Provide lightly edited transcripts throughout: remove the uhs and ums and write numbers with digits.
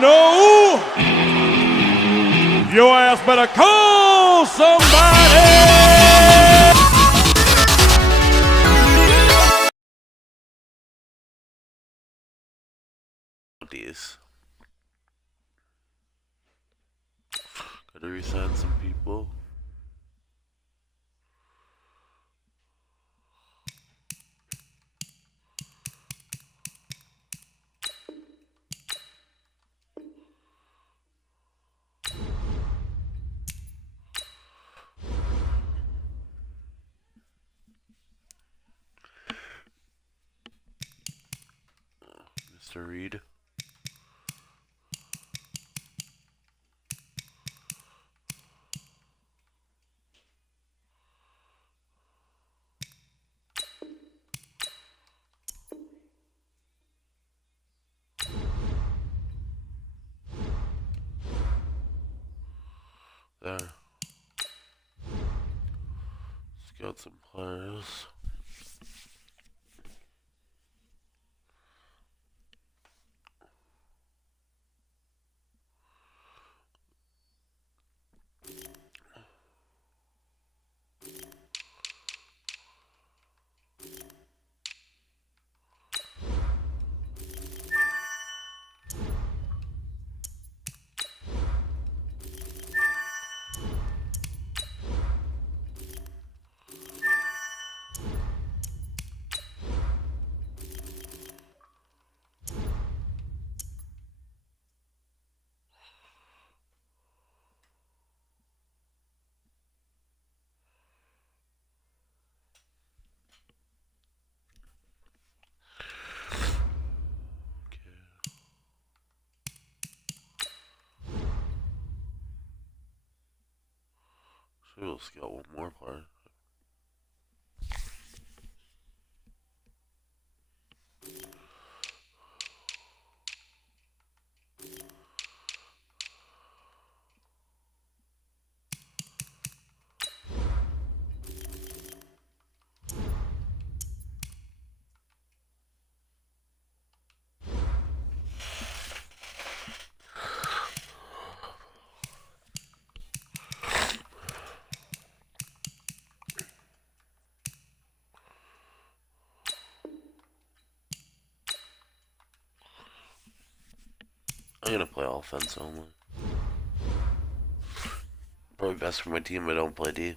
know your ass better call somebody. Gotta resign some people. Mr. Reed. There. Let's get some players. We'll scout one more player. I'm gonna play offense only. Probably best for my team, but I don't play D.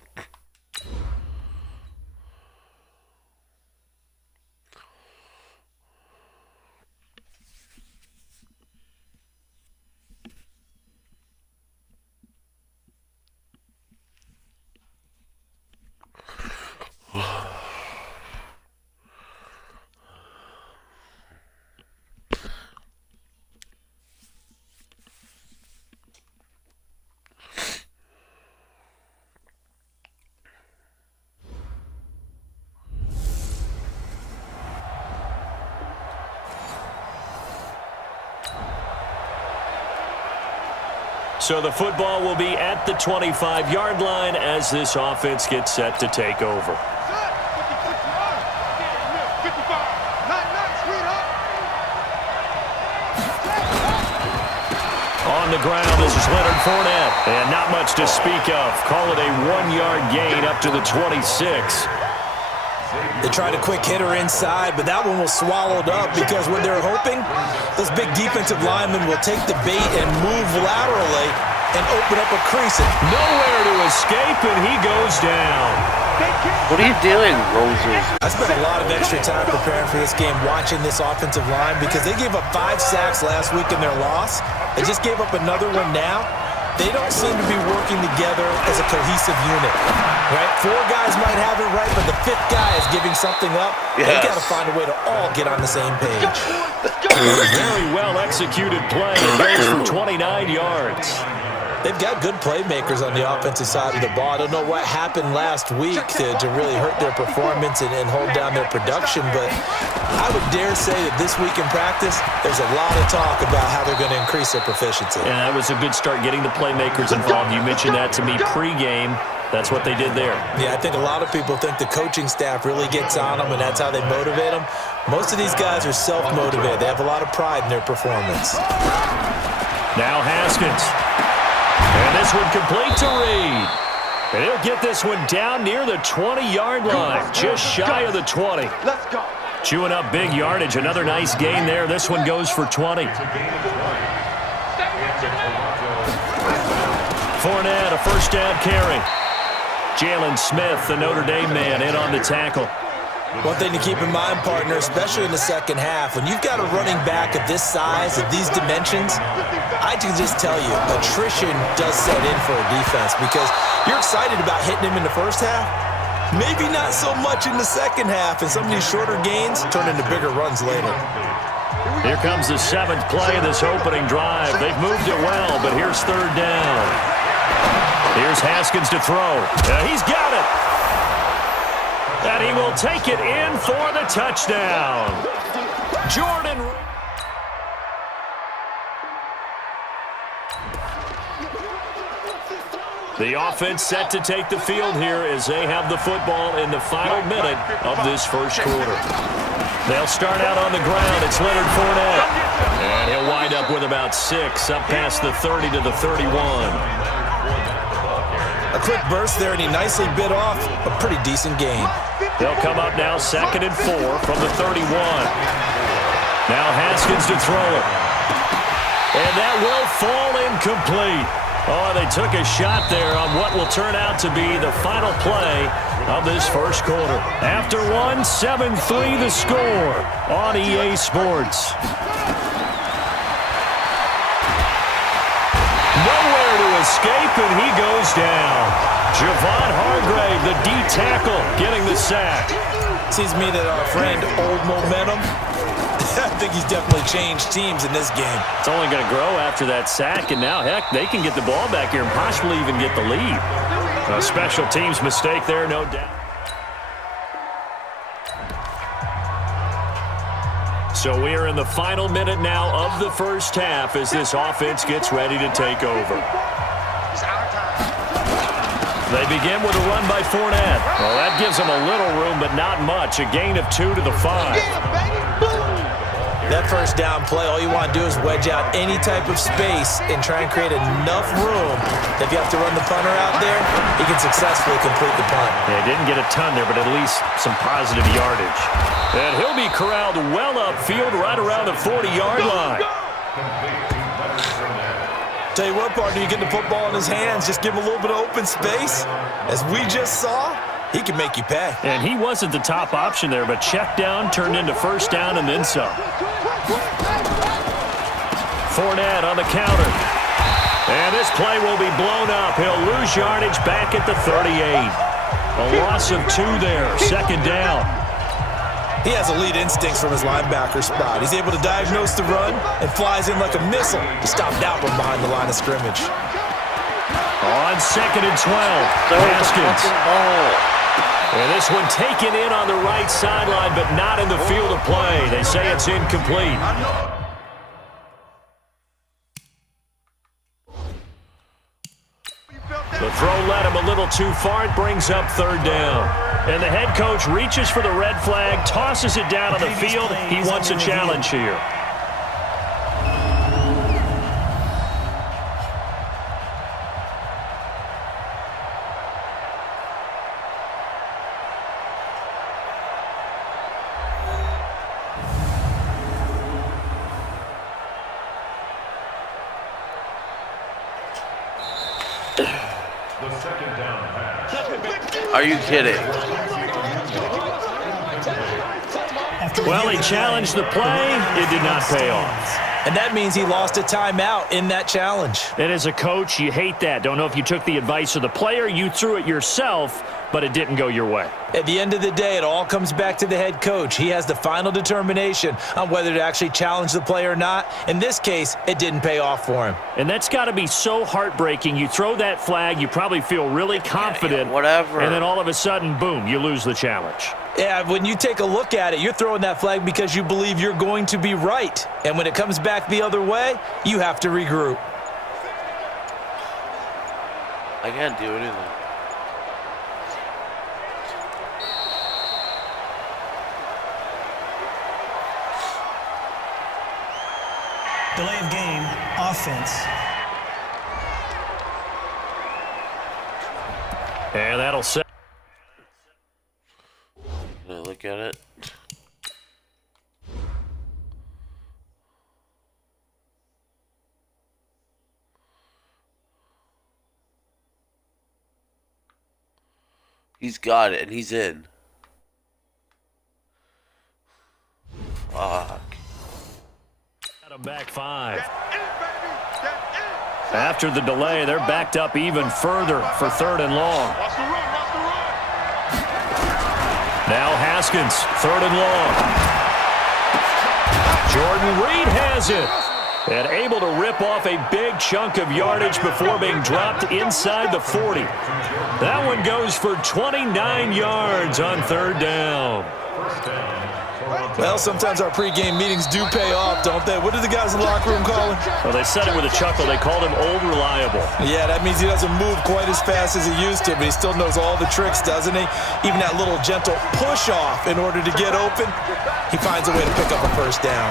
So the football will be at the 25-yard line as this offense gets set to take over. On the ground, this is Leonard Fournette. And not much to speak of. Call it a 1-yard gain up to the 26. They tried a quick hitter inside, but that one was swallowed up because what they're hoping, this big defensive lineman will take the bait and move laterally and open up a crease. Nowhere to escape, and he goes down. What are you doing, Roses? I spent a lot of extra time preparing for this game, watching this offensive line, because they gave up 5 sacks last week in their loss. They just gave up another one now. They don't seem to be working together as a cohesive unit, right? 4 guys might have it right, but the 5th guy is giving something up. Yes. They got to find a way to all get on the same page. Very well executed play. It goes for 29 yards. They've got good playmakers on the offensive side of the ball. I don't know what happened last week to really hurt their performance and hold down their production, but I would dare say that this week in practice, there's a lot of talk about how they're going to increase their proficiency. And that was a good start, getting the playmakers involved. You mentioned that to me pregame. That's what they did there. Yeah, I think a lot of people think the coaching staff really gets on them, and that's how they motivate them. Most of these guys are self-motivated. They have a lot of pride in their performance. Now Haskins. And this one complete to Reed. And he'll get this one down near the 20-yard line, just shy of the 20. Let's go. Chewing up big yardage. Another nice gain there. This one goes for 20. Fournette, a first down carry. Jalen Smith, the Notre Dame man, in on the tackle. One thing to keep in mind, partner, especially in the second half, when you've got a running back of this size, of these dimensions, I can just tell you, attrition does set in for a defense because you're excited about hitting him in the first half. Maybe not so much in the second half, and some of these shorter gains turn into bigger runs later. Here comes the 7th play of this opening drive. They've moved it well, but here's third down. Here's Haskins to throw. He's got it. And he will take it in for the touchdown. Jordan. The offense set to take the field here as they have the football in the final minute of this first quarter. They'll start out on the ground. It's Leonard Fournette. And he'll wind up with about 6, up past the 30 to the 31. A quick burst there, and he nicely bit off a pretty decent gain. They'll come up now 2nd and 4 from the 31. Now Haskins to throw it. And that will fall incomplete. Oh, they took a shot there on what will turn out to be the final play of this first quarter. After one, 7-3 the score on EA Sports. Nowhere to escape, and he goes down. Javon Hargrave, the D tackle, getting the sack. Seems to me that our friend Old Momentum, I think he's definitely changed teams in this game. It's only going to grow after that sack, and now, heck, they can get the ball back here and possibly even get the lead. A special teams mistake there, no doubt. So we are in the final minute now of the first half as this offense gets ready to take over. They begin with a run by Fournette. Well, that gives them a little room, but not much. A gain of 2 to the 5. That first down play, all you want to do is wedge out any type of space and try and create enough room that if you have to run the punter out there, he can successfully complete the punt. Yeah, he didn't get a ton there, but at least some positive yardage. And he'll be corralled well upfield right around the 40-yard line. Tell you what, partner, you get the football in his hands, just give him a little bit of open space. As we just saw, he can make you pay. And he wasn't the top option there, but check down turned into first down and then some. Fournette on the counter. And this play will be blown up. He'll lose yardage back at the 38. A loss of 2 there, 2nd down. He has elite instincts from his linebacker spot. He's able to diagnose the run and flies in like a missile to stop that one behind the line of scrimmage. On 2nd and 12, Haskins. And this one taken in on the right sideline, but not in the field of play. They say it's incomplete. The throw led him a little too far. It brings up 3rd down. And the head coach reaches for the red flag, tosses it down on the field. He wants a challenge here. Are you kidding? Well, he challenged the play. It did not pay off. And that means he lost a timeout in that challenge. And as a coach, you hate that. Don't know if you took the advice of the player, you threw it yourself, but it didn't go your way. At the end of the day, it all comes back to the head coach. He has the final determination on whether to actually challenge the play or not. In this case, it didn't pay off for him. And that's got to be so heartbreaking. You throw that flag, you probably feel really confident. Whatever. And then all of a sudden, boom, you lose the challenge. Yeah, when you take a look at it, you're throwing that flag because you believe you're going to be right. And when it comes back the other way, you have to regroup. I can't do anything. Delay of game, offense. And that'll set. Look at it. He's got it, and he's in. Fuck. Got him back 5. After the delay, they're backed up even further for 3rd and long. Now Haskins, 3rd and long. Jordan Reed has it. And able to rip off a big chunk of yardage before being dropped inside the 40. That one goes for 29 yards on 3rd down. Well, sometimes our pregame meetings do pay off, don't they? What did the guys in the locker room call him? Well, they said it with a chuckle. They called him Old Reliable. Yeah, that means he doesn't move quite as fast as he used to, but he still knows all the tricks, doesn't he? Even that little gentle push-off in order to get open, he finds a way to pick up a 1st down.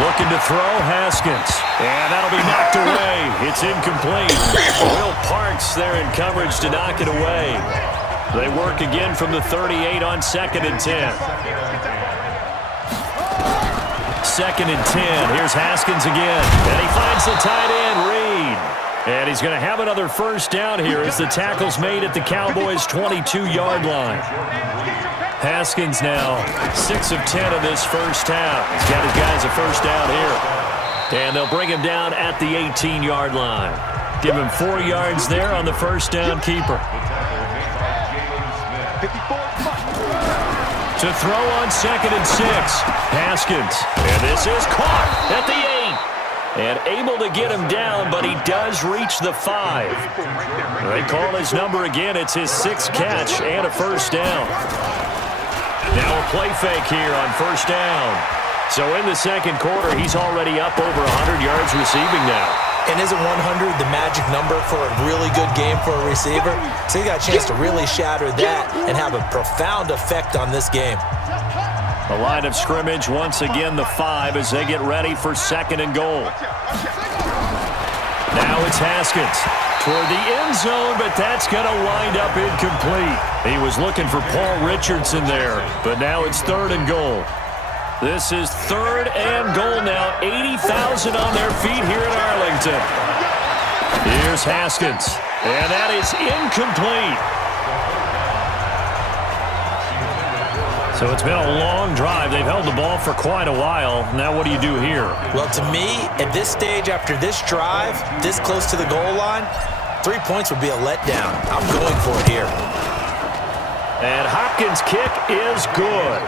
Looking to throw, Haskins. And that'll be knocked away. It's incomplete. Will Parks there in coverage to knock it away. They work again from the 38 on 2nd and 10. 2nd and 10. Here's Haskins again. And he finds the tight end, Reed. And he's going to have another 1st down here as the tackle's made at the Cowboys' 22-yard line. Haskins now 6 of 10 in this 1st half. He's got his guys a 1st down here. And they'll bring him down at the 18-yard line. Give him 4 yards there on the 1st down keeper. To throw on 2nd and 6. Haskins. And this is caught at the 8. And able to get him down, but he does reach the 5. They call his number again. It's his 6th catch and a 1st down. Now a play fake here on 1st down. So in the 2nd quarter, he's already up over 100 yards receiving now. And isn't 100 the magic number for a really good game for a receiver? So he got a chance to really shatter that and have a profound effect on this game. The line of scrimmage, once again, the 5 as they get ready for 2nd and goal. Now it's Haskins toward the end zone, but that's going to wind up incomplete. He was looking for Paul Richardson there, but now it's 3rd and goal. This is 3rd and goal now. 80,000 on their feet here in Arlington. Here's Haskins, and that is incomplete. So it's been a long drive. They've held the ball for quite a while. Now what do you do here? Well, to me, at this stage, after this drive, this close to the goal line, 3 points would be a letdown. I'm going for it here. And Hopkins' kick is good.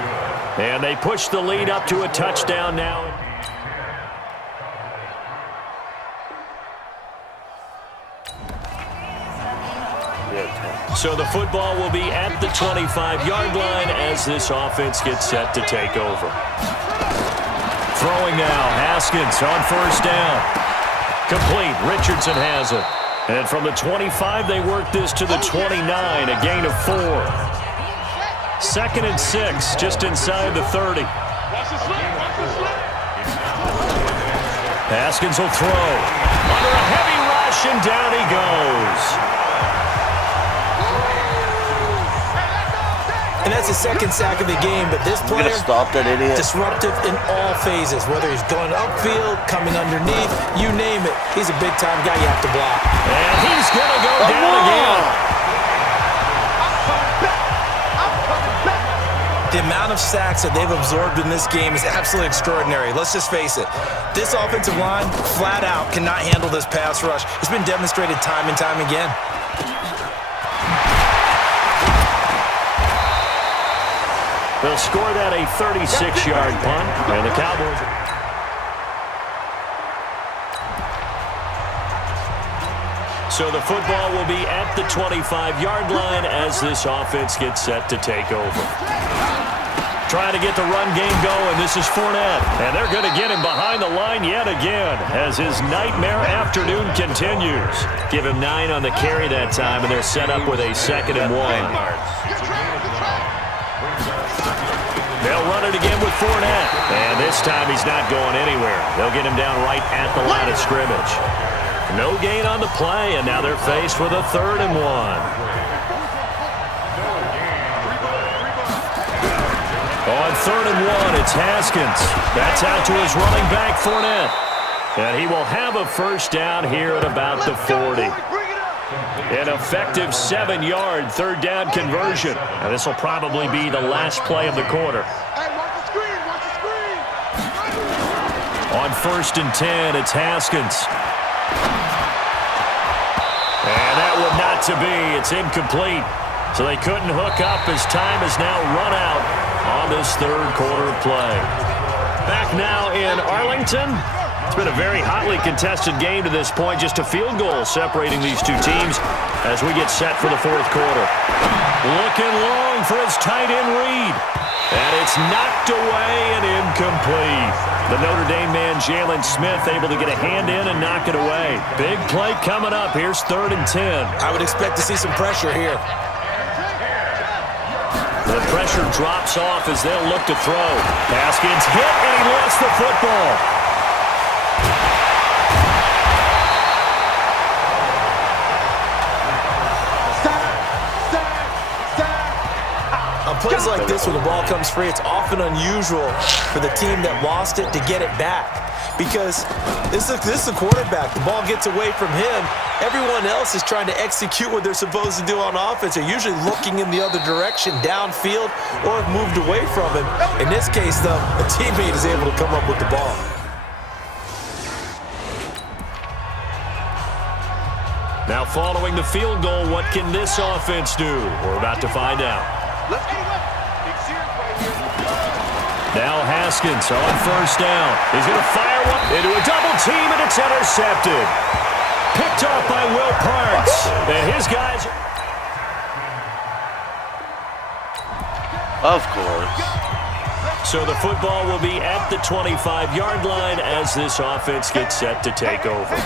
And they push the lead up to a touchdown now. So the football will be at the 25-yard line as this offense gets set to take over. Throwing now, Haskins on 1st down. Complete, Richardson has it. And from the 25, they work this to the 29, a gain of 4. 2nd and 6, just inside the 30. Haskins will throw. Under a heavy rush, and down he goes. And that's his 2nd sack of the game, but this player, stop that idiot. Disruptive in all phases, whether he's going upfield, coming underneath, you name it. He's a big-time guy you have to block. And he's going to go down again. The amount of sacks that they've absorbed in this game is absolutely extraordinary. Let's just face it. This offensive line, flat out, cannot handle this pass rush. It's been demonstrated time and time again. They'll score that a 36-yard punt, and the Cowboys. So the football will be at the 25-yard line as this offense gets set to take over. Trying to get the run game going. This is Fournette, and they're going to get him behind the line yet again as his nightmare afternoon continues. Give him 9 on the carry that time, and they're set up with a 2nd and 1. They'll run it again with Fournette. And this time he's not going anywhere. They'll get him down right at the line of scrimmage. No gain on the play, and now they're faced with a 3rd and 1. On 3rd and 1, it's Haskins. That's out to his running back, Fournette. And he will have a first down here at about the 40. An effective 7-yard 3rd down conversion. And this will probably be the last play of the quarter. On 1st and 10, it's Haskins. And that would not to be. It's incomplete. So they couldn't hook up as time has now run out on this 3rd quarter of play. Back now in Arlington. It's been a very hotly contested game to this point. Just a field goal separating these two teams as we get set for the 4th quarter. Looking long for his tight end read. And it's knocked away and incomplete. The Notre Dame man, Jalen Smith, able to get a hand in and knock it away. Big play coming up. Here's 3rd and 10. I would expect to see some pressure here. The pressure drops off as they'll look to throw. Haskins hit, and he lost the football. On plays like this, when the ball comes free, it's often unusual for the team that lost it to get it back. Because this is the quarterback. The ball gets away from him. Everyone else is trying to execute what they're supposed to do on offense. They're usually looking in the other direction, downfield, or have moved away from him. In this case, though, a teammate is able to come up with the ball. Now following the field goal, what can this offense do? We're about to find out. Now Haskins on 1st down. He's going to fire one into a double team, and it's intercepted. Picked off by Will Parks. And his guys... Of course. So the football will be at the 25-yard line as this offense gets set to take over.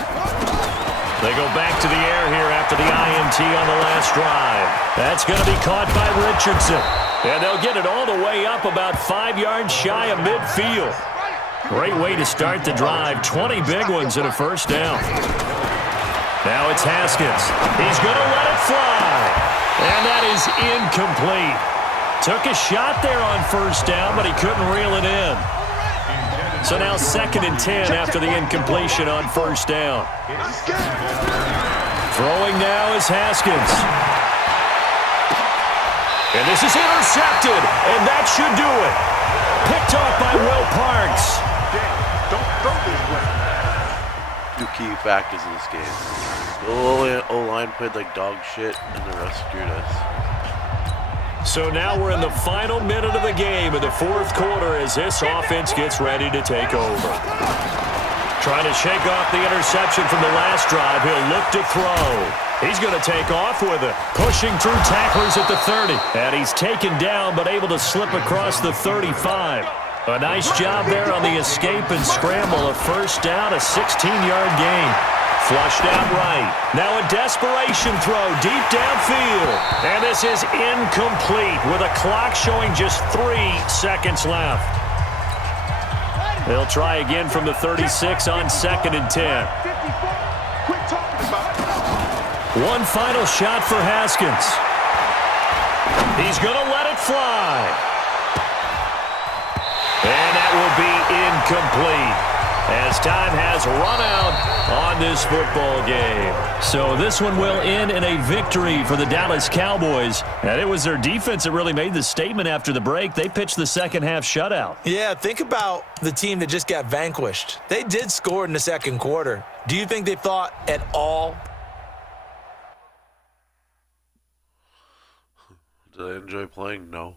They go back to the air here after the INT on the last drive. That's going to be caught by Richardson. And they'll get it all the way up about 5 yards shy of midfield. Great way to start the drive. 20 big ones and a first down. Now it's Haskins. He's going to let it fly. And that is incomplete. Took a shot there on 1st down, but he couldn't reel it in. So now 2nd and 10 after the incompletion on 1st down. Throwing now is Haskins. And this is intercepted, and that should do it. Picked off by Will Parks. Don't throw this way. 2 key factors in this game. The O-line played like dog shit, and the rest screwed us. So now we're in the final minute of the game in the 4th quarter as this offense gets ready to take over. Trying to shake off the interception from the last drive. He'll look to throw. He's going to take off with it. Pushing through tacklers at the 30. And he's taken down but able to slip across the 35. A nice job there on the escape and scramble. A first down, a 16-yard gain. Flushed out right. Now a desperation throw deep downfield. And this is incomplete with a clock showing just 3 seconds left. They'll try again from the 36 on 2nd and 10. One final shot for Haskins. He's going to let it fly. And that will be incomplete as time has run out on this football game. So this one will end in a victory for the Dallas Cowboys. And it was their defense that really made the statement after the break. They pitched the second half shutout. Yeah, think about the team that just got vanquished. They did score in the 2nd quarter. Do you think they thought at all? Did I enjoy playing? No.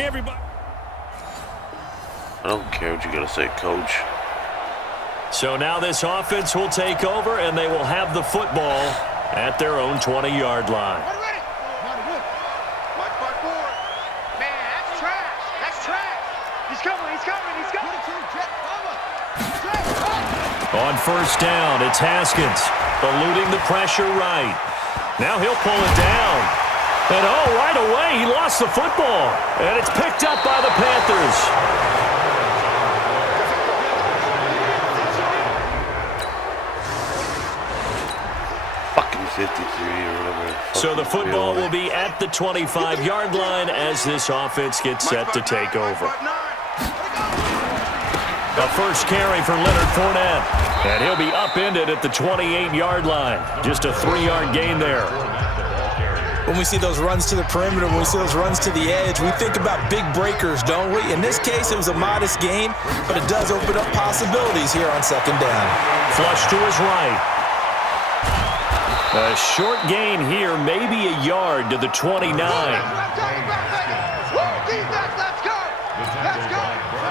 Hey, everybody. I don't care what you gotta say, coach. So now this offense will take over, and they will have the football at their own 20-yard line. Man, that's trash. That's trash. He's coming. He's coming. He's coming. On first down, it's Haskins, eluding the pressure right. Now he'll pull it down. And, oh, right away, he lost the football. And it's picked up by the Panthers. Fucking 53 or whatever. So the football will be at the 25-yard line as this offense gets set to take over. A first carry for Leonard Fournette. And he'll be upended at the 28-yard line. Just a 3-yard gain there. When we see those runs to the perimeter, when we see those runs to the edge, we think about big breakers, don't we? In this case, it was a modest gain, but it does open up possibilities here on second down. Flush to his right. A short gain here, maybe a yard to the 29.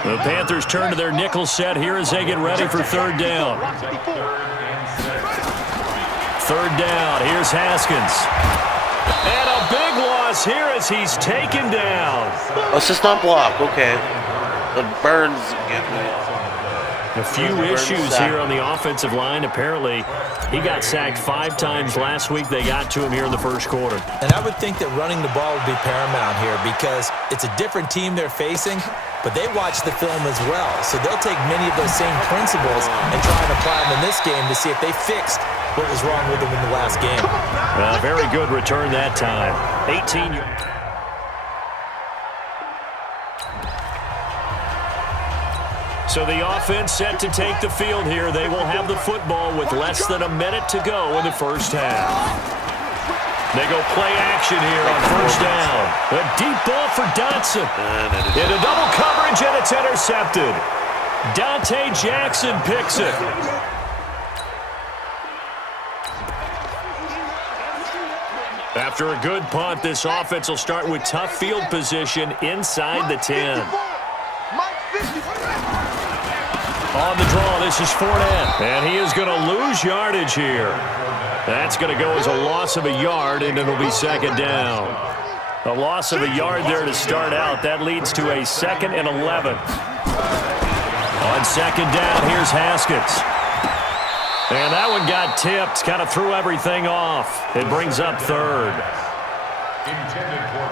The Panthers turn to their nickel set here as they get ready for third down. Third down, here's Haskins. And a big loss here as he's taken down. Let's just not block, okay. The Burns get me. A few issues here on the offensive line. Apparently, he got sacked 5 times last week. They got to him here in the first quarter. And I would think that running the ball would be paramount here because it's a different team they're facing, but they watch the film as well. So they'll take many of those same principles and try and apply them in this game to see if they fixed what was wrong with them in the last game. Very good return that time. 18 yards. So the offense set to take the field here. They will have the football with less than a minute to go in the first half. They go play action here on first down. A deep ball for Dotson. Into double coverage, and it's intercepted. Dante Jackson picks it. After a good punt, this offense will start with tough field position inside the 10. On the draw, this is Fournette. And he is going to lose yardage here. That's going to go as a loss of a yard, and it'll be second down. A loss of a yard there to start out. That leads to a 2nd and 11. On second down, here's Haskins. And that one got tipped, kind of threw everything off. It brings up third.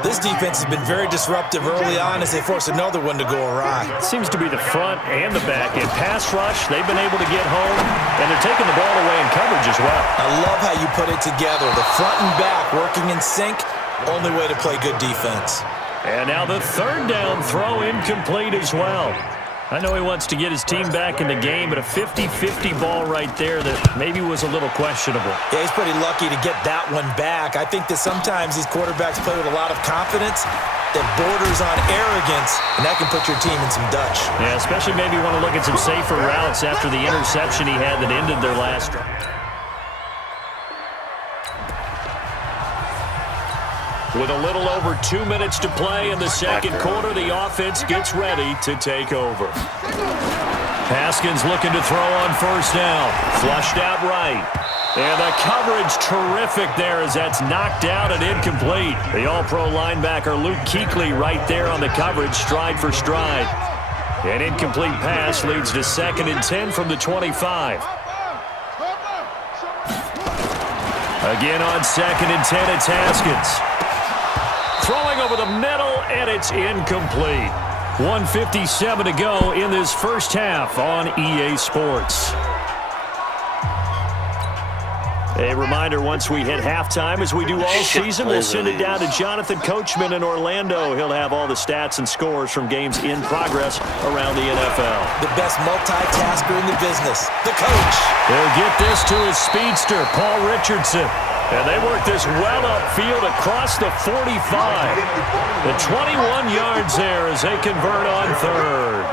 This defense has been very disruptive early on as they force another one to go awry. Seems to be the front and the back. In pass rush, they've been able to get home, and they're taking the ball away in coverage as well. I love how you put it together. The front and back working in sync, only way to play good defense. And now the third down throw incomplete as well. I know he wants to get his team back in the game, but a 50-50 ball right there that maybe was a little questionable. Yeah, he's pretty lucky to get that one back. I think that sometimes these quarterbacks play with a lot of confidence that borders on arrogance, and that can put your team in some Dutch. Yeah, especially maybe want to look at some safer routes after the interception he had that ended their last drive. With a little over 2 minutes to play in the second quarter, the offense gets ready to take over. Haskins looking to throw on first down. Flushed out right. And the coverage terrific there as that's knocked out and incomplete. The all-pro linebacker Luke Kuechly right there on the coverage, stride for stride. An incomplete pass leads to 2nd and 10 from the 25. Again on 2nd and 10, it's Haskins. Throwing over the middle, and it's incomplete. 1:57 to go in this first half on EA Sports. A reminder, once we hit halftime, as we do all season, we'll send it down to Jonathan Coachman in Orlando. He'll have all the stats and scores from games in progress around the NFL. The best multitasker in the business, the coach. They'll get this to his speedster, Paul Richardson. And they work this well upfield across the 45. The 21 yards there as they convert on third.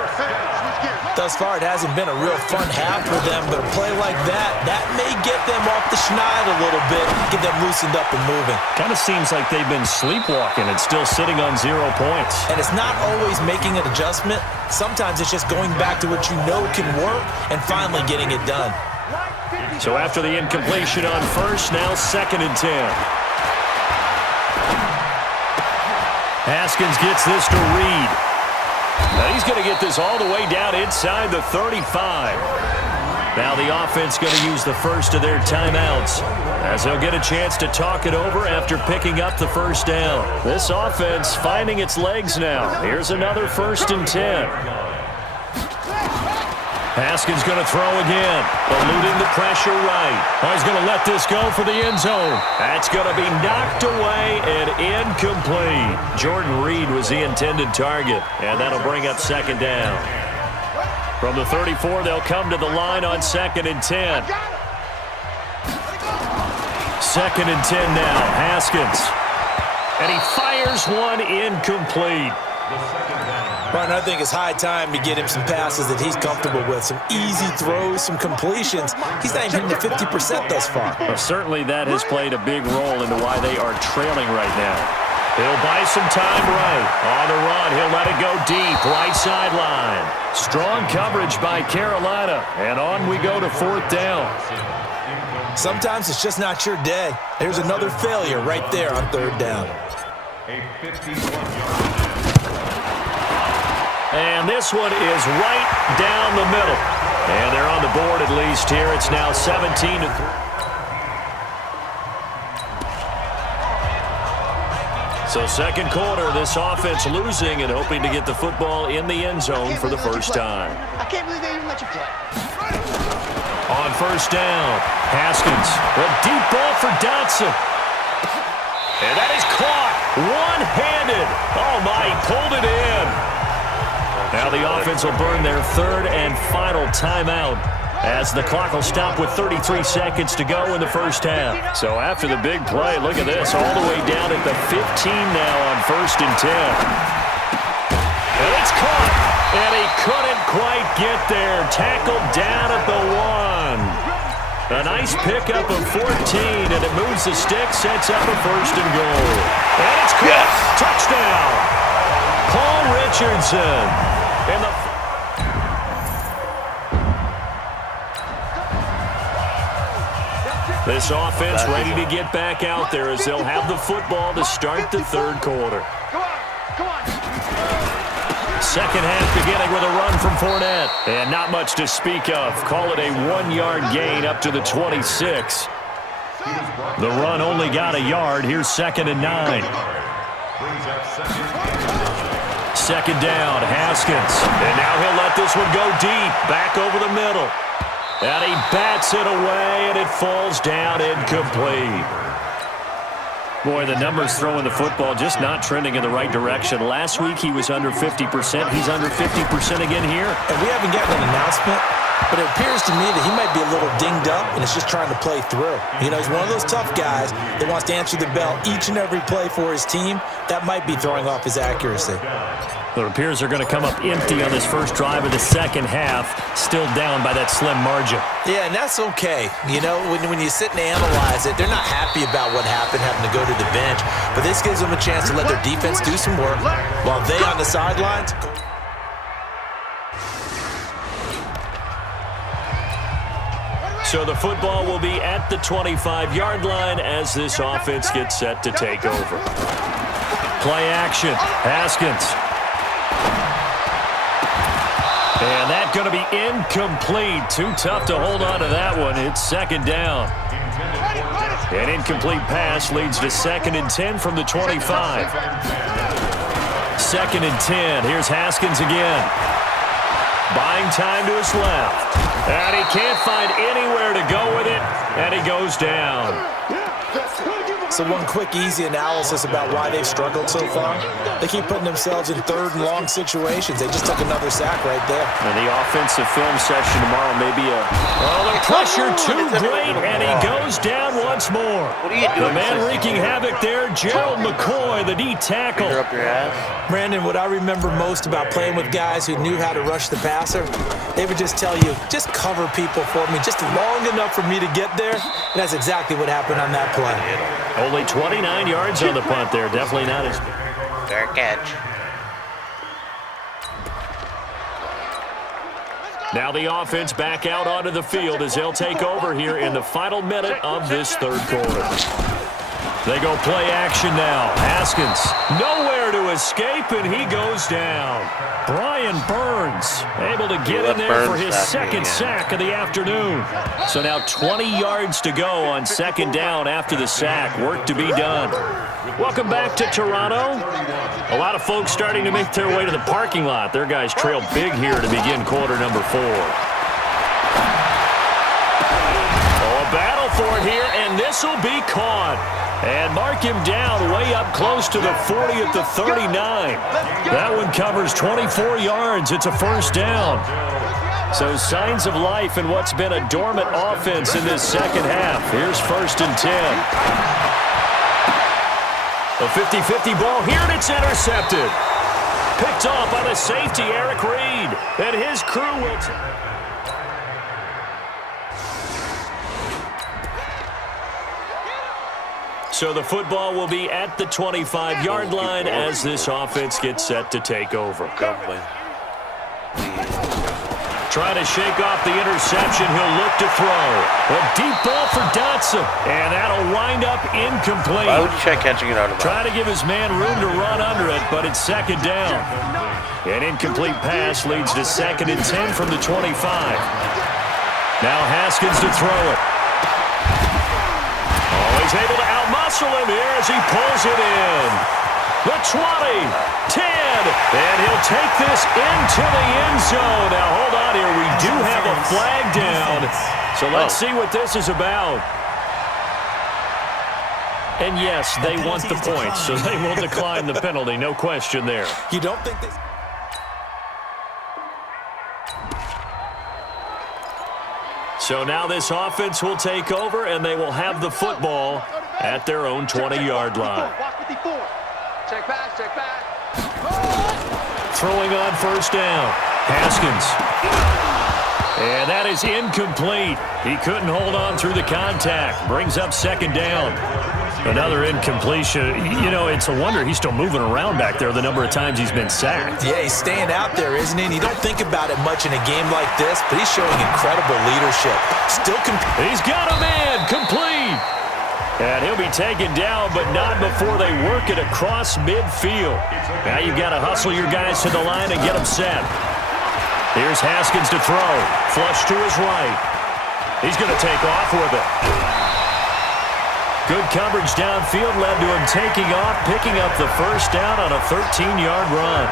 Thus far, it hasn't been a real fun half for them, but a play like that may get them off the schneid a little bit, get them loosened up and moving. Kind of seems like they've been sleepwalking and still sitting on 0 points. And it's not always making an adjustment. Sometimes it's just going back to what you know can work and finally getting it done. So after the incompletion on first, now 2nd and 10. Haskins gets this to Reed. Now he's going to get this all the way down inside the 35. Now the offense going to use the first of their timeouts as they'll get a chance to talk it over after picking up the first down. This offense finding its legs now. Here's another 1st and 10. Haskins going to throw again, eluding the pressure right. Oh, he's going to let this go for the end zone. That's going to be knocked away and incomplete. Jordan Reed was the intended target, and that'll bring up 2nd down. From the 34, they'll come to the line on 2nd and 10. 2nd and 10 now, Haskins. And he fires one incomplete. Brian, I think it's high time to get him some passes that he's comfortable with, some easy throws, some completions. He's not even hitting the 50% thus far. Well, certainly that has played a big role into why they are trailing right now. He'll buy some time right. On the run, he'll let it go deep, right sideline. Strong coverage by Carolina, and on we go to 4th down. Sometimes it's just not your day. There's another failure right there on 3rd down. And this one is right down the middle. And they're on the board at least here. It's now 17-3. So 2nd quarter, this offense losing and hoping to get the football in the end zone for the first time. I can't believe they even let you play. On 1st down, Haskins. A deep ball for Dotson. And that is caught one-handed. Oh, my, he pulled it in. Now the offense will burn their 3rd and final timeout as the clock will stop with 33 seconds to go in the first half. So after the big play, look at this, all the way down at the 15 now on 1st and 10. And it's caught, and he couldn't quite get there. Tackled down at the 1. A nice pickup of 14, and it moves the stick, sets up a 1st and goal. And it's caught. Yes. Touchdown. Paul Richardson. This offense ready to get back out there as they'll have the football to start the 3rd quarter. Come on. 2nd half beginning with a run from Fournette. And not much to speak of. Call it a 1-yard gain up to the 26. The run only got a yard. Here's 2nd and 9. 2nd down, Haskins. And now he'll let this one go deep, back over the middle. And he bats it away, and it falls down incomplete. Boy, the numbers throwing the football just not trending in the right direction. Last week he was under 50%. He's under 50% again here. And we haven't gotten an announcement, but it appears to me that he might be a little dinged up and is just trying to play through. You know, he's one of those tough guys that wants to answer the bell each and every play for his team. That might be throwing off his accuracy. It appears they're going to come up empty on this first drive of the 2nd half, still down by that slim margin. Yeah, and that's okay. You know, when you sit and analyze it, they're not happy about what happened, having to go to the bench. But this gives them a chance to let their defense do some work while they on the sidelines. So the football will be at the 25-yard line as this offense gets set to take over. Play action, Haskins. And that's going to be incomplete. Too tough to hold on to that one. It's 2nd down. An incomplete pass leads to 2nd and 10 from the 25. 2nd and 10. Here's Haskins again. Buying time to his left. And he can't find anywhere to go with it. And he goes down. So one quick, easy analysis about why they've struggled so far. They keep putting themselves in third and long situations. They just took another sack right there. And the offensive film session tomorrow may be the pressure too great, and he goes down once more. What are you doing? The man wreaking havoc there, Gerald McCoy, the D tackle. Up your ass. Brandon, what I remember most about playing with guys who knew how to rush the passer, they would just tell you, just cover people for me, just long enough for me to get there. And that's exactly what happened on that play. Only 29 yards on the punt there. Definitely not as... Fair catch. Now the offense back out onto the field as they'll take over here in the final minute of this third quarter. They go play action now. Haskins nowhere to escape, and he goes down. Brian Burns able to get in there for his second sack of the afternoon. So now 20 yards to go on second down after the sack. Work to be done. Welcome back to Toronto. A lot of folks starting to make their way to the parking lot. Their guys trail big here to begin quarter number 4. Oh, a battle for it here, and this will be caught. And mark him down way up close to the 40 at the 39. That one covers 24 yards. It's a first down. So signs of life in what's been a dormant offense in this second half. Here's first and 10. A 50-50 ball here, and it's intercepted. Picked off by the safety, Eric Reed. And his crew will... So the football will be at the 25-yard line as this offense gets set to take over. Trying to shake off the interception. He'll look to throw. A deep ball for Dotson. And that'll wind up incomplete. Why would you try catching it out of bounds? Trying to give his man room to run under it, but it's second down. An incomplete pass leads to second and 10 from the 25. Now Haskins to throw it. Oh, he's able to outmuscle him here as he pulls it in. The 20, 10, and he'll take this into the end zone. Now, hold on here. We do have a flag down, so let's see what this is about. And, yes, they want the points, so they will decline the penalty. No question there. You don't think this... So now this offense will take over, and they will have the football at their own 20-yard line. Check back, check back. Throwing on first down. Haskins. And that is incomplete. He couldn't hold on through the contact. Brings up second down. Another incompletion. You know, it's a wonder he's still moving around back there the number of times he's been sacked. Yeah, he's staying out there, isn't he? And you don't think about it much in a game like this, but he's showing incredible leadership. He's got a man. Complete. And he'll be taken down, but not before they work it across midfield. Now you've got to hustle your guys to the line and get them set. Here's Haskins to throw. Flush to his right. He's going to take off with it. Good coverage downfield led to him taking off, picking up the first down on a 13-yard run.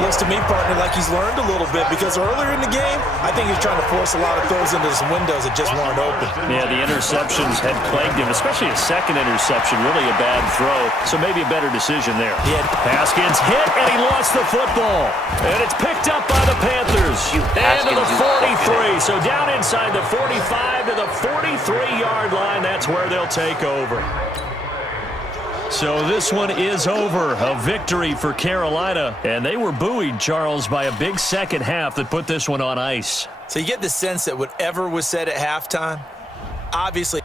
Looks to me, partner, like he's learned a little bit because earlier in the game, I think he was trying to force a lot of throws into some windows that just weren't open. Yeah, the interceptions had plagued him, especially a second interception, really a bad throw, so maybe a better decision there. Yeah. Haskins hit, and he lost the football. And it's picked up by the Panthers. And to the 43, so down inside the 45 to the 43-yard line, that's where they'll take over. So this one is over. A victory for Carolina. And they were buoyed, Charles, by a big second half that put this one on ice. So you get the sense that whatever was said at halftime, obviously...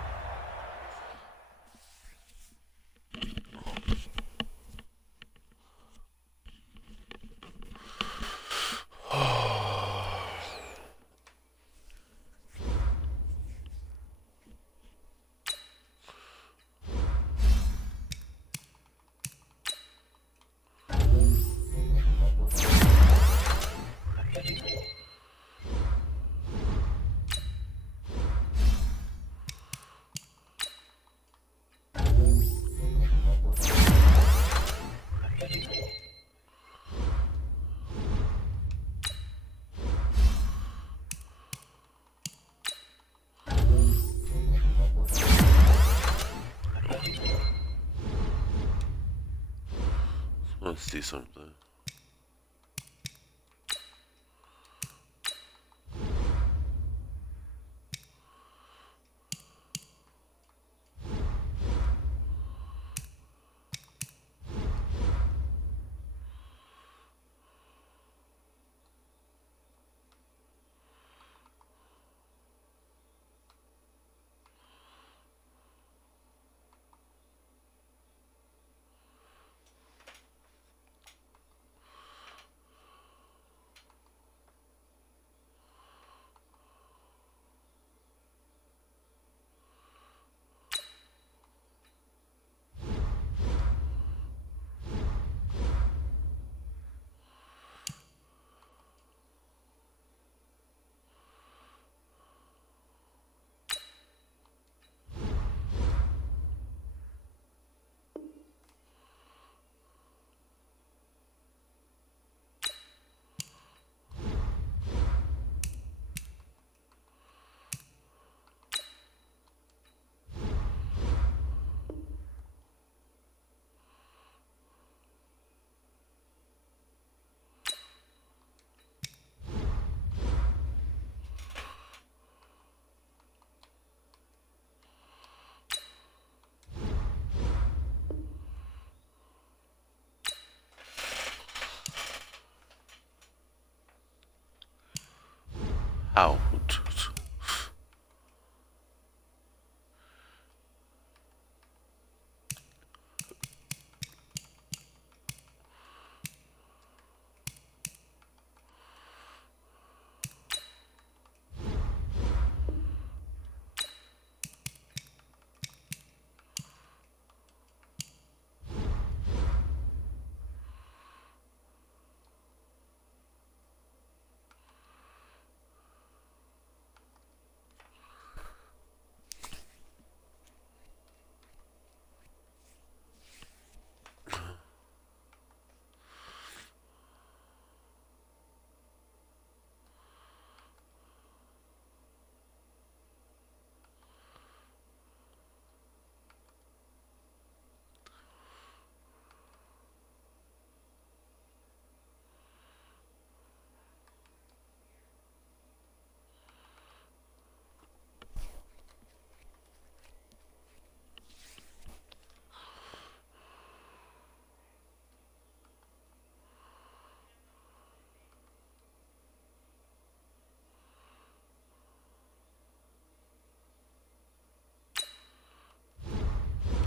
want to see something. How?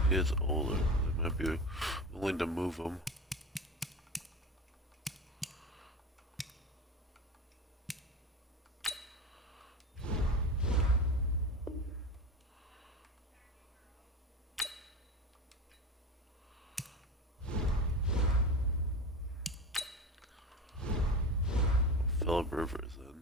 He is older. They might be willing to move him. Philip Rivers then.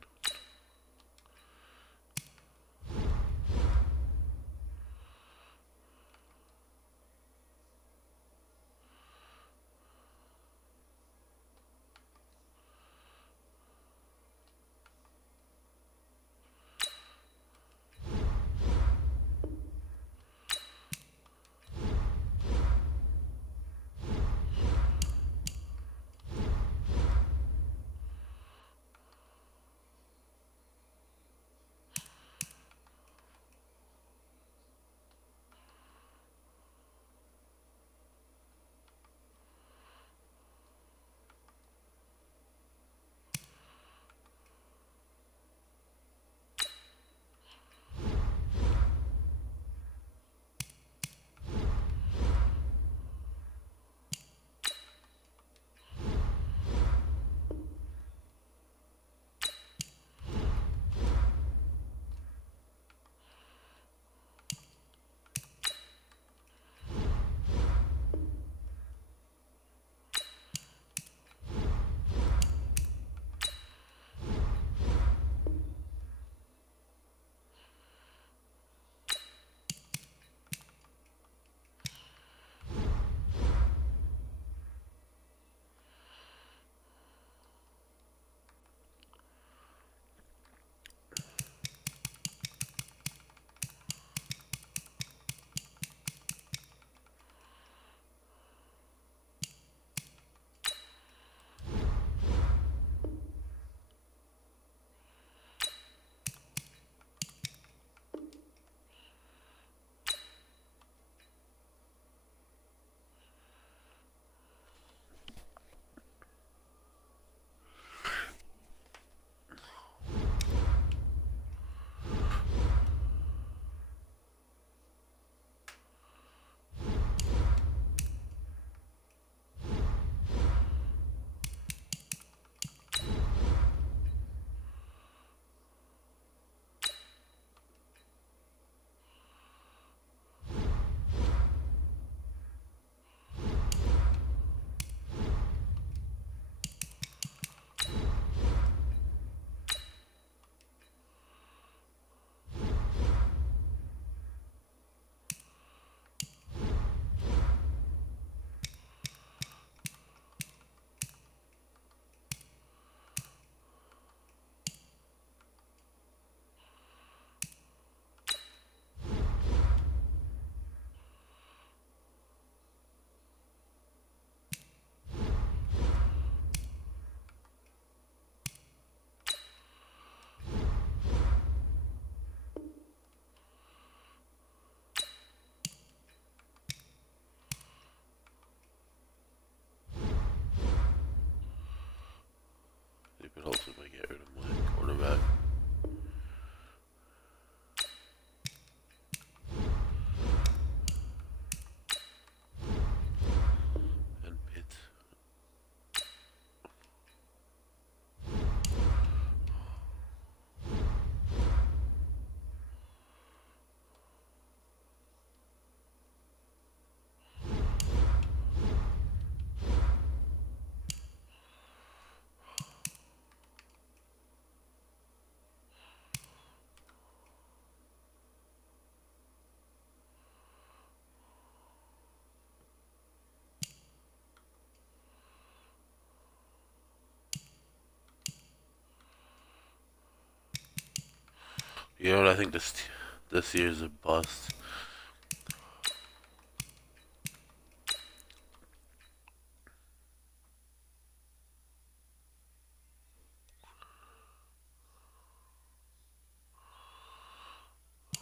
You know what? I think this year's a bust.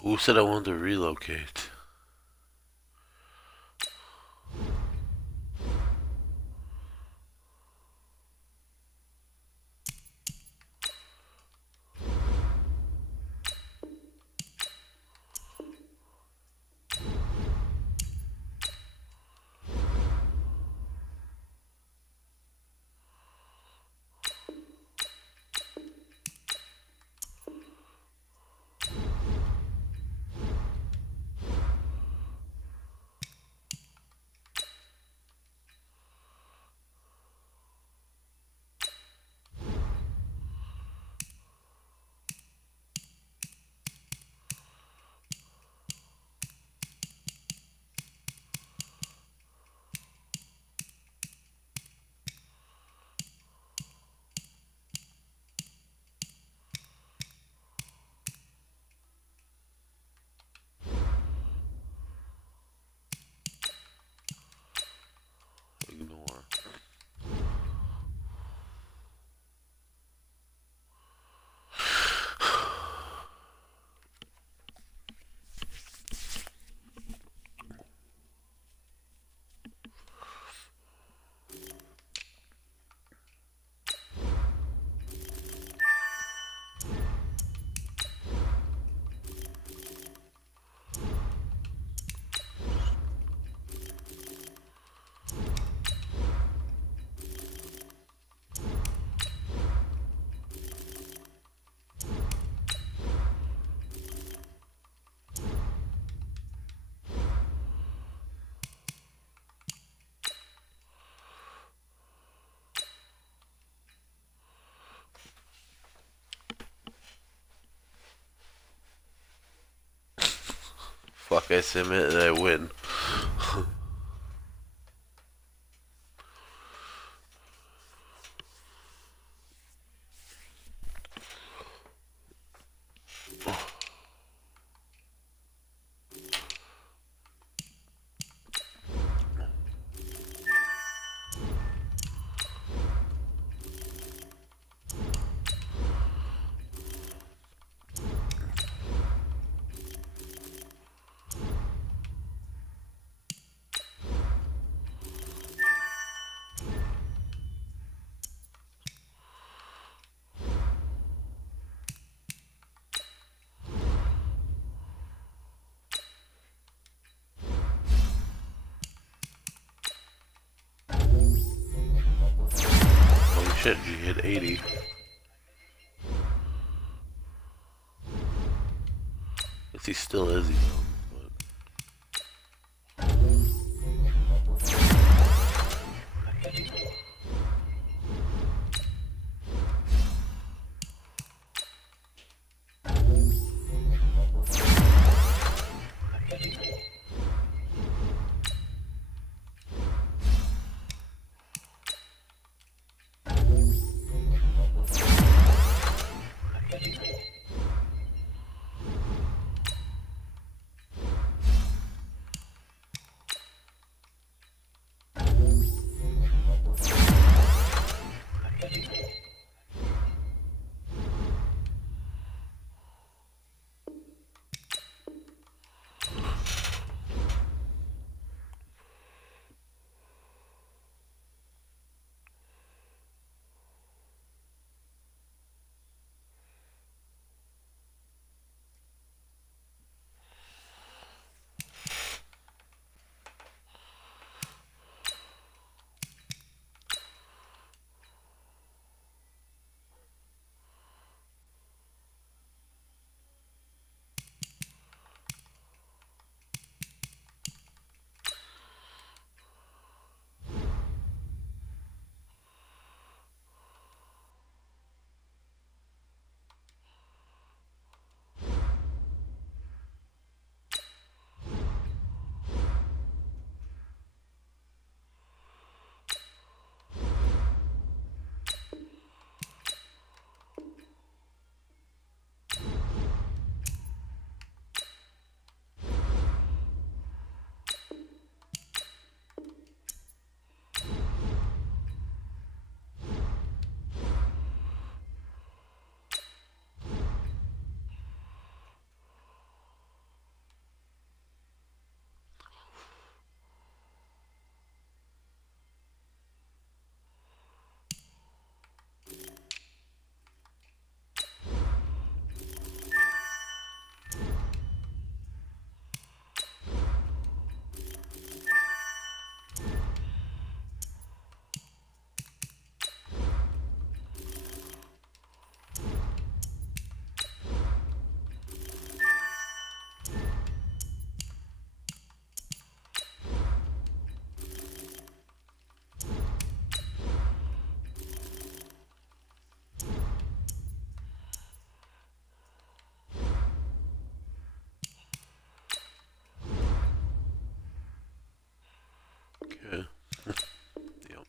Who said I wanted to relocate? Ignore. Fuck, I submit and I win. Holy shit, you hit 80. Guess he still is, you know. Okay. Yep.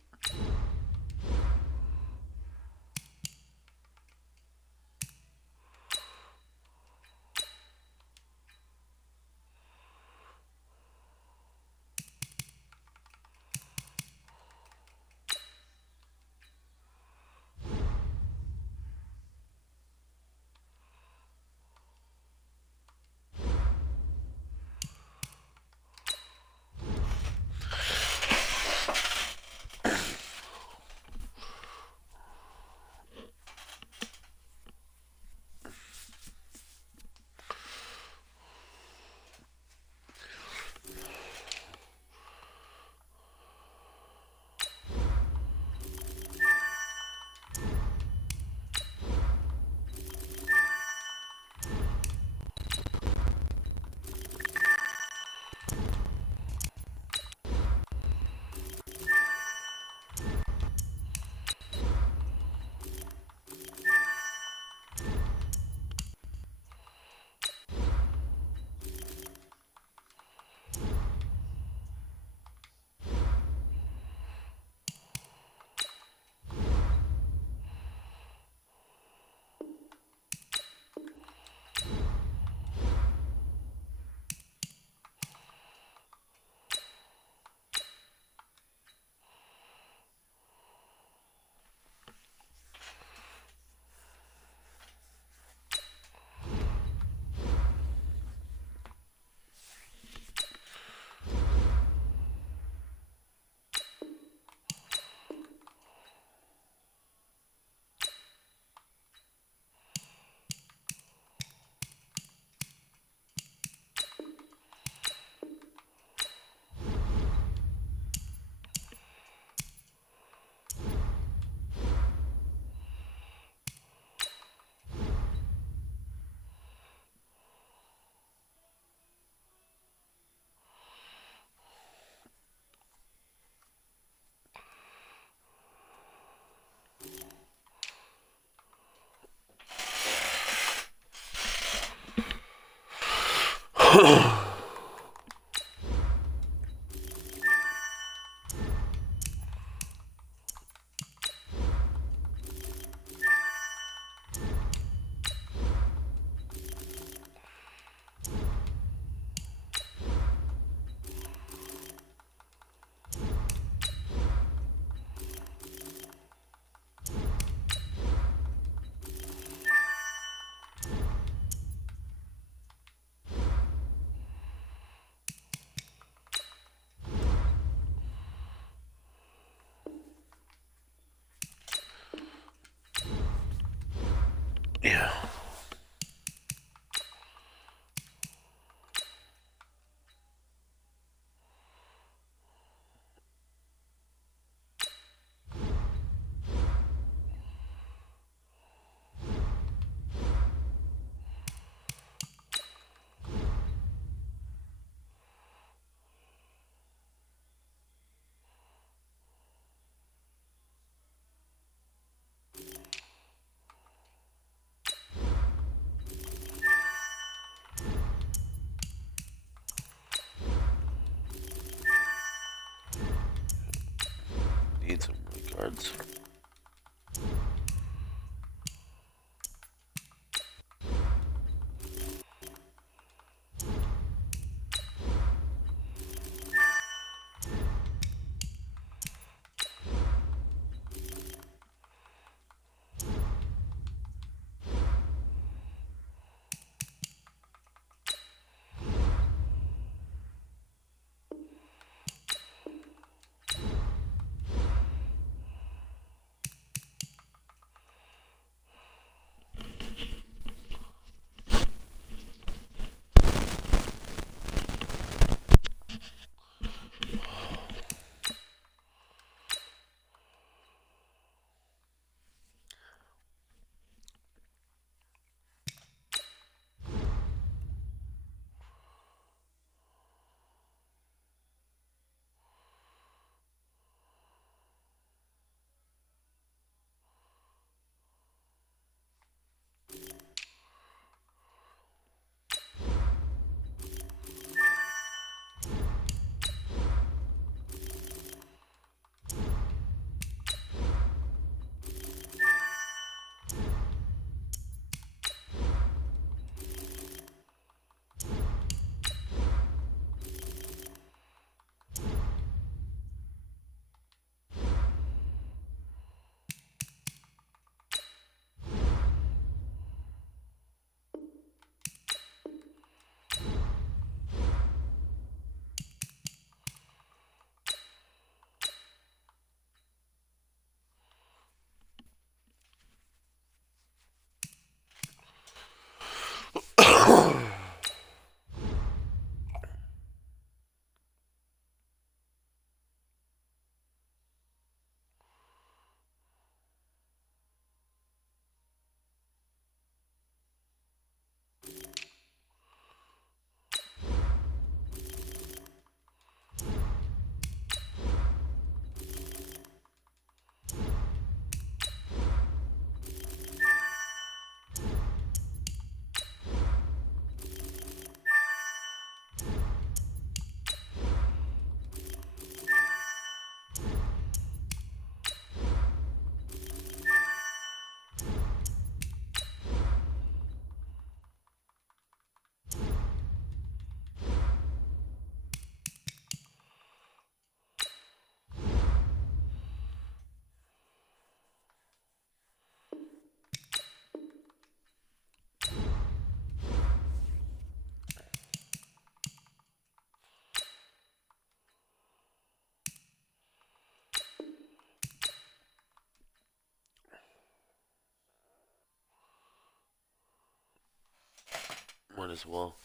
Yeah. Need some white cards. as well.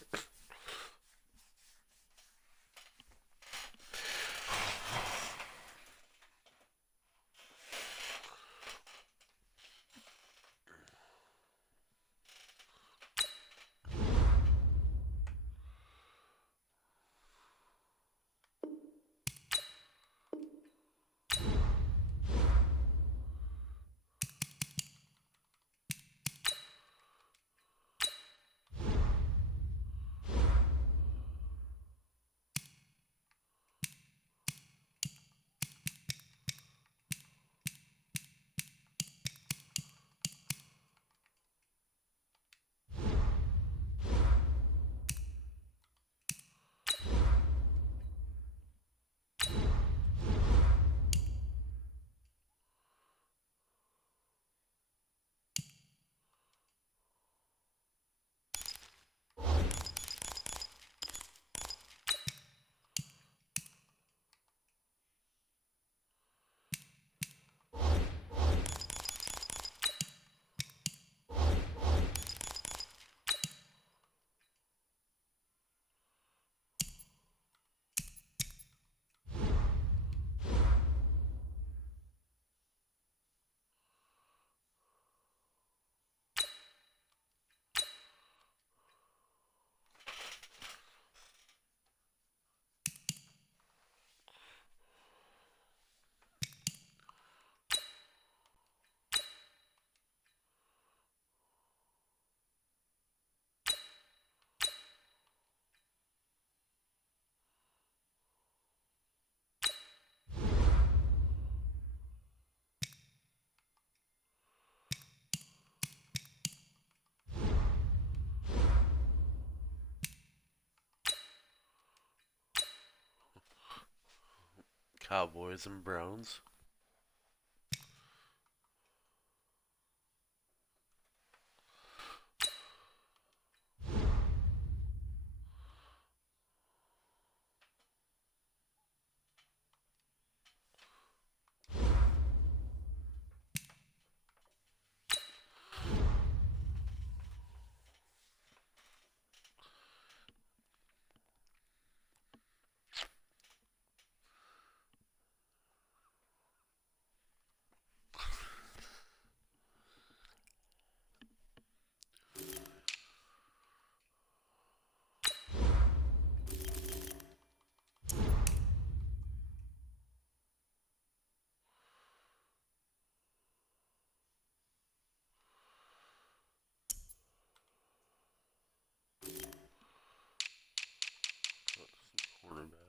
Cowboys and Browns. Cornerbacks.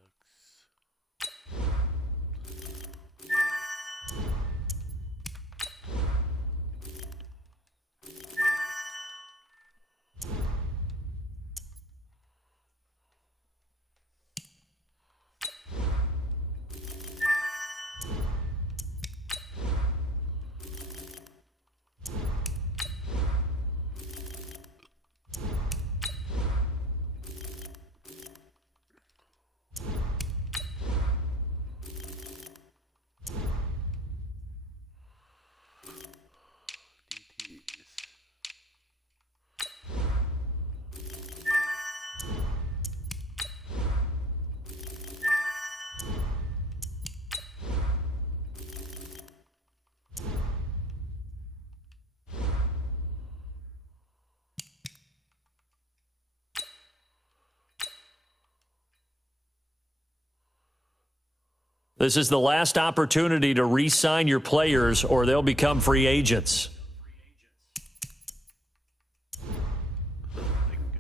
This is the last opportunity to re-sign your players or they'll become free agents. They can go.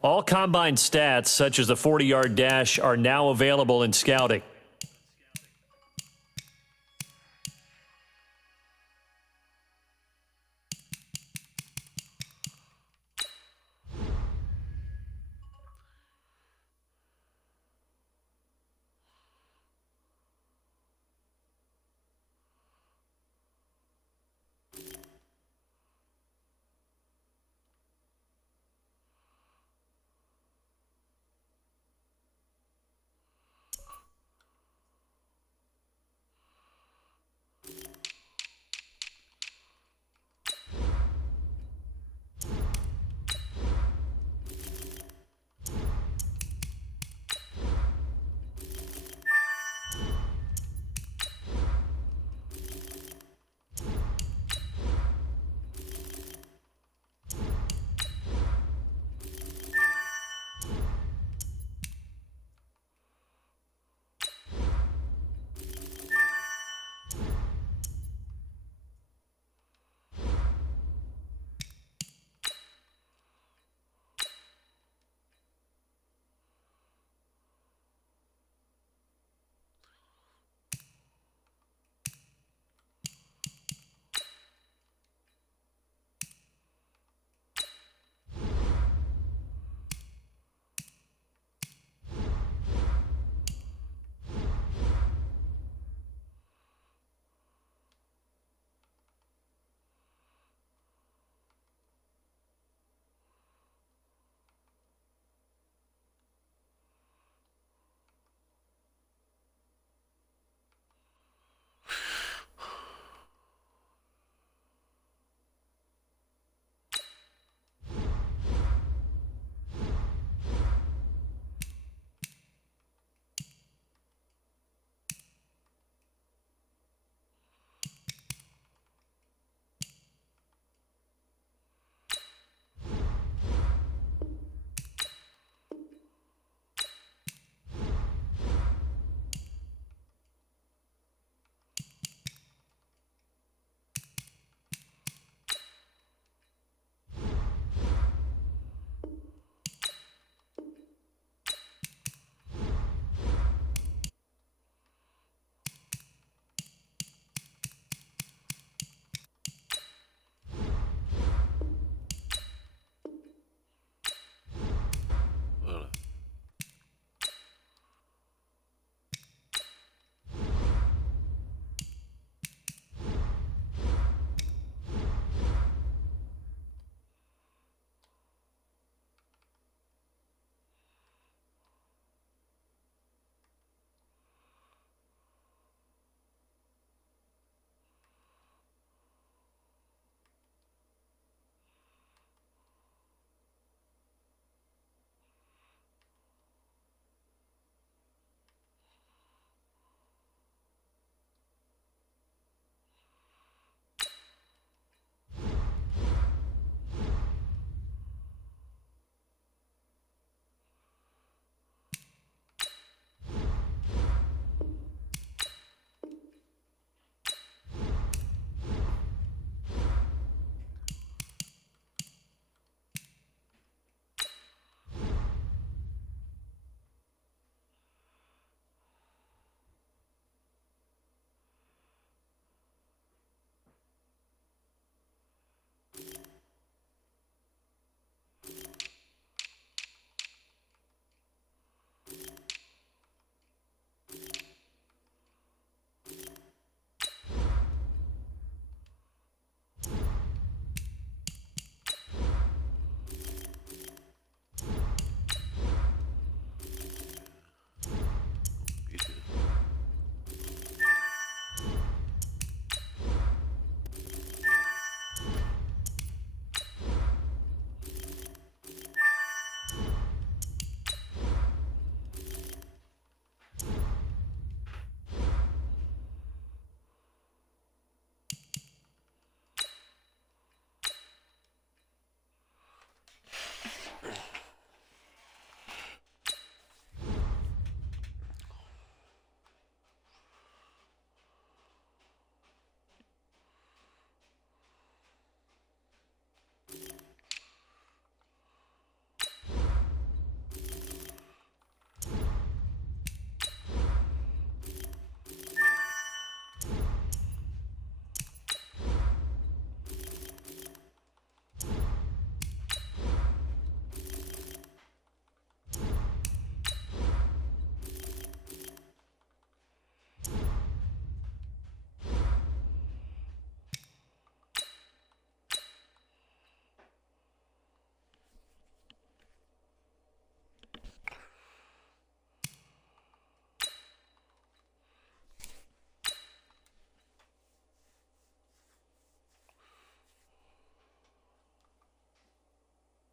All combine stats, such as the 40-yard dash, are now available in scouting.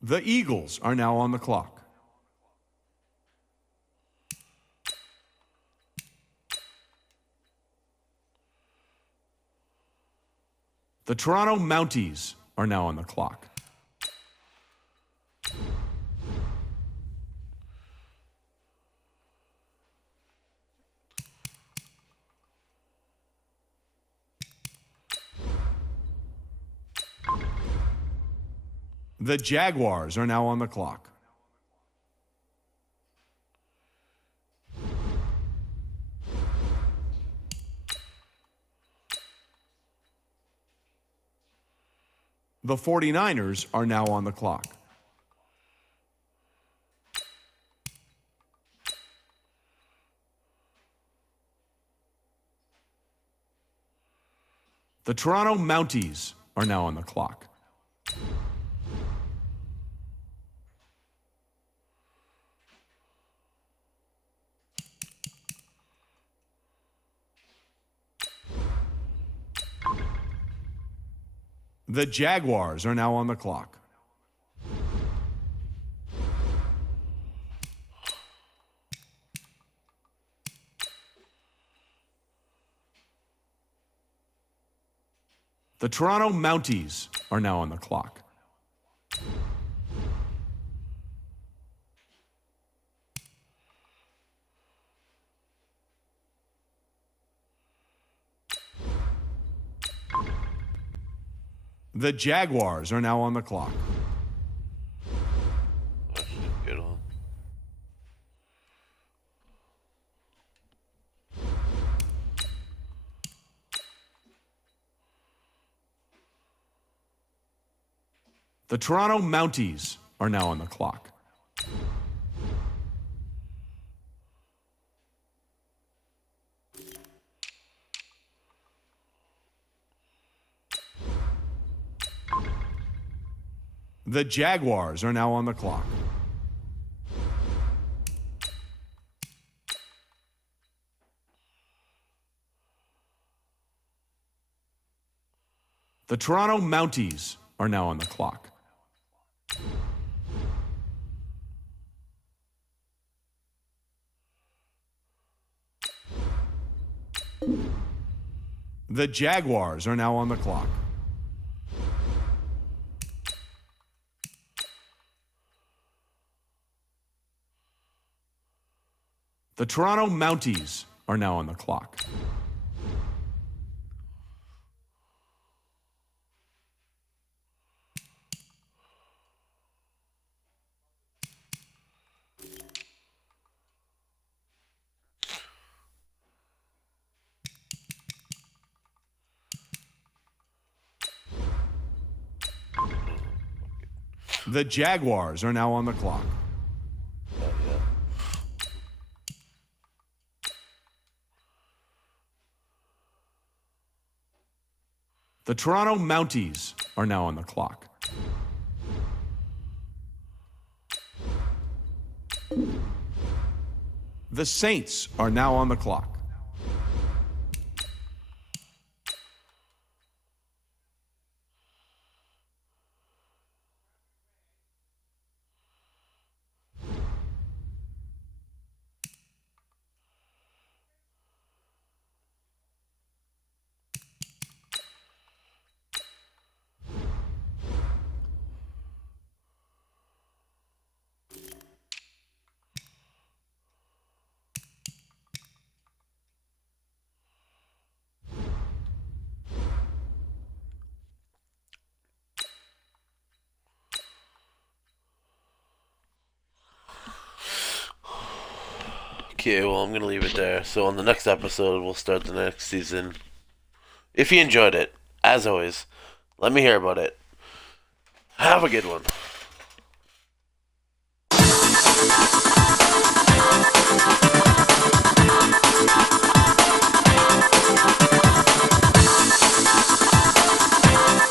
The Eagles are now on the clock. The Toronto Mounties are now on the clock. The Jaguars are now on the clock. The 49ers are now on the clock. The Toronto Mounties are now on the clock. The Jaguars are now on the clock. The Toronto Mounties are now on the clock. The Jaguars are now on the clock. That should get on. The Toronto Mounties are now on the clock. The Jaguars are now on the clock. The Toronto Mounties are now on the clock. The Jaguars are now on the clock. The Toronto Mounties are now on the clock. The Jaguars are now on the clock. The Toronto Mounties are now on the clock. The Saints are now on the clock. Okay, well, I'm going to leave it there. So on the next episode, we'll start the next season. If you enjoyed it, as always, let me hear about it. Have a good one.